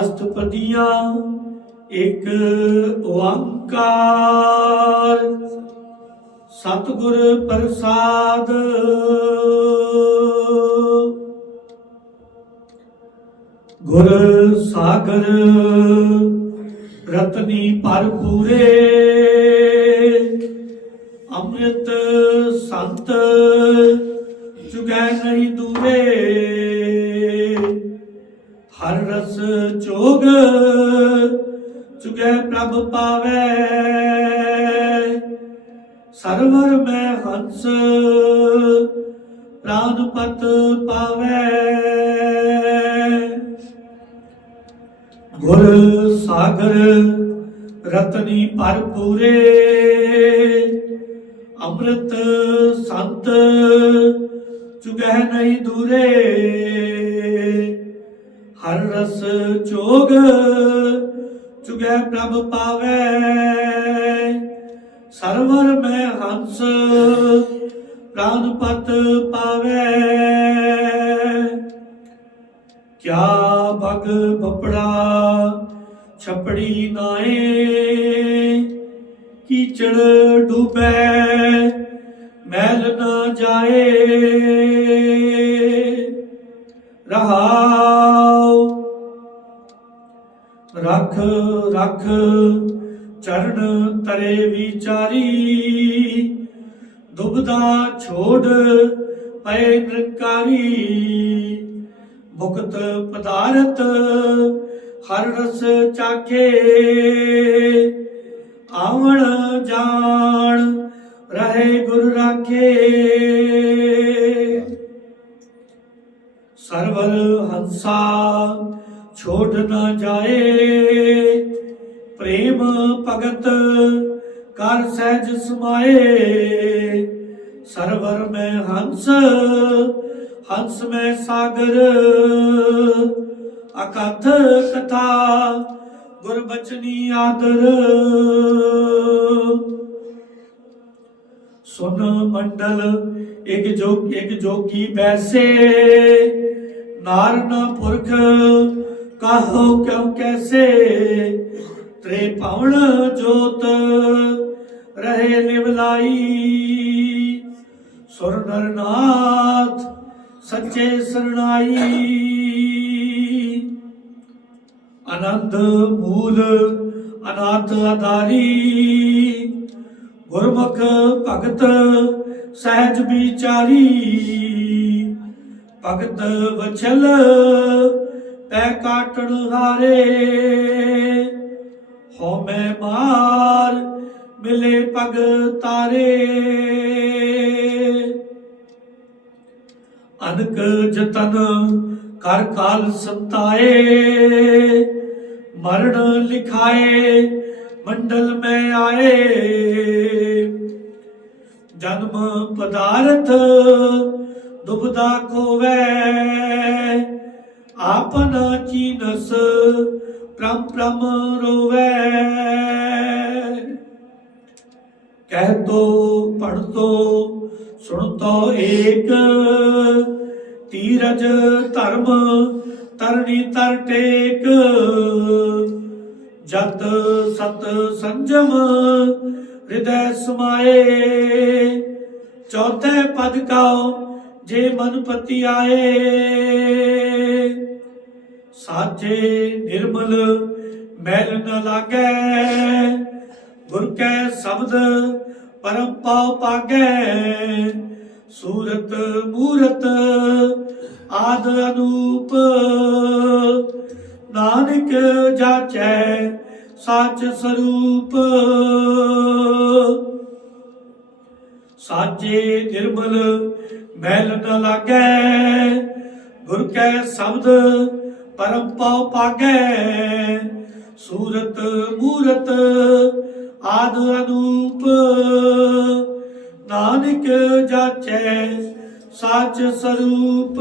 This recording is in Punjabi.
ਅਸ਼ਟਪਦੀਆਂ ਇੱਕ ਓੰਕਾਰ। ਸਤਿਗੁਰ ਪ੍ਰਸਾਦ। ਗੁਰ ਸਾਗਰ ਰਤਨੀ ਭਰਪੂਰੇ। ਅੰਮ੍ਰਿਤ ਸੰਤ ਚੁਗੈ ਨਹੀਂ ਦੂਰੇ। ਚੋਗ ਚੁਗੈ ਪ੍ਰਭ ਪਾਵੈ। ਸਰਵਰ ਮੈਂ ਹੰਸ ਪ੍ਰਾਨ ਪਤ ਪਾਵੈ। ਗੁਰ ਸਾਗਰ ਰਤਨੀ ਭਰਪੂਰੇ, ਅੰਮ੍ਰਿਤ ਸੰਤ ਚੁਗੈ ਨਹੀਂ ਦੂਰੇ। ਰਸ ਚੋਗ, ਚੁਗੈ ਪ੍ਰਭ ਪਾਵੈ। ਸਰਵਰ ਮੈਂ ਹੰਸ ਪ੍ਰਾਨ ਪਤ ਪਾਵੈ। ਕਿਆ ਬਗ ਬਪੜਾ ਛਪੜੀ ਨਾਏ, ਕੀਚੜ ਡੁਬੈ, ਮੈਲ ਨਾ ਜਾਏ। ਰਖ ਰਖ ਚਰਨ ਤਰੇ ਵਿਚਾਰੀ। ਦੁਬਦਾ ਛੋੜ ਪਏ ਨਿਰਕਾਰੀ। ਭੁਗਤ ਪਦਾਰਥ ਹਰ ਰਸ ਚਾਖੇ ਆਵਣ ਜਾਣ ਰਹੇ ਗੁਰ ਰਾਖੇ। ਸਰਵਰ ਹੰਸਾ ਛੋੜ ਨਾ ਜਾਏ। ਪ੍ਰੇਮ ਭਗਤ ਕਰ ਸਹਿਜ ਸਮਾਏ। ਸਰਵਰ ਮੈਂ ਹੰਸ ਹੰਸ ਮੈਂ ਸਾਗਰ। ਅਕਥ ਕਥਾ ਗੁਰਬਚਨੀ ਆਦਰ। ਸੁਨ ਮੰਡਲ, ਇੱਕ ਜੋਗ ਇਕ ਜੋਗੀ ਬੈਸੇ। ਨਾਰ ਨਾ ਪੁਰਖ ਕਾਹੋ ਕਿਉ ਕੈਸੇ? ਤ੍ਰੇ ਪਵਨ ਜੋਤ ਰਹੇ ਨਿਵਲਾਈ। ਸੁਰ ਨਰਨਾਥ ਸੱਚੇ ਸਰਣਾਈ। ਆਨੰਦ ਮੂਲ ਅਨਾਥ ਆਧਾਰੀ। ਗੁਰਮੁਖ ਭਗਤ ਸਹਿਜ ਵਿਚਾਰੀ। ਭਗਤ ਵਛਲ ਤੈ ਕਾਟਣ ਹਾਰੇ। ਹੋ ਮੈਂ ਮਾਰ, ਮਿਲੇ ਪਗ ਤਾਰੇ। ਅਨਕ ਜਤਨ ਕਰ ਕਾਲ ਸੰਤਾਏ। ਮਰਨ ਲਿਖਾਏ, ਮੰਡਲ ਮੈਂ ਆਏ। ਜਨਮ ਪਦਾਰਥ ਦੁਬਦਾ ਖੋਵੈ। ਆਪਨਾ ਚੀਨਸ ਪ੍ਰਮ ਪ੍ਰਮ ਰੋਵੈ। ਕਹਿ ਤੋ ਪੜ ਤੋ, ਸੁਣ ਤੋ ਏਕ। ਤੀਰਜ ਧਰਮ ਤਰਨੀ ਤਰ ਟੇਕ। ਜਤ ਸਤ ਸੰਜਮ ਹਿਰਦੈ ਸਮਾਏ। ਚੌਥੇ ਪਦ ਕਾਉ ਜੇ ਮਨ ਪਤੀ ਆਏ। ਸਾਚੇ ਨਿਰਮਲ ਮੈਲ ਨ ਲਾਗੈ। ਗੁਰ ਕੈ ਸ਼ਬਦ ਪਰਮ ਪਾਉ ਪਾਗੈ। ਸੂਰਤ ਮੂਰਤ ਆਦ ਅਨੂਪ। ਨਾਨਕ ਜਾਚੈ ਸਾਚ ਸਰੂਪ। ਸਾਚੇ ਨਿਰਮਲ ਮੈਲ ਨ ਲਾਗੈ। ਗੁਰ ਕੈ ਸ਼ਬਦ ਪਰਮ ਪਉ ਪਾਗੈ ਸੂਰਤ ਮੂਰਤ ਆਦ ਅਨੂਪ। ਨਾਨਕ ਜਾਚੈ ਸਾਚ ਸਰੂਪ।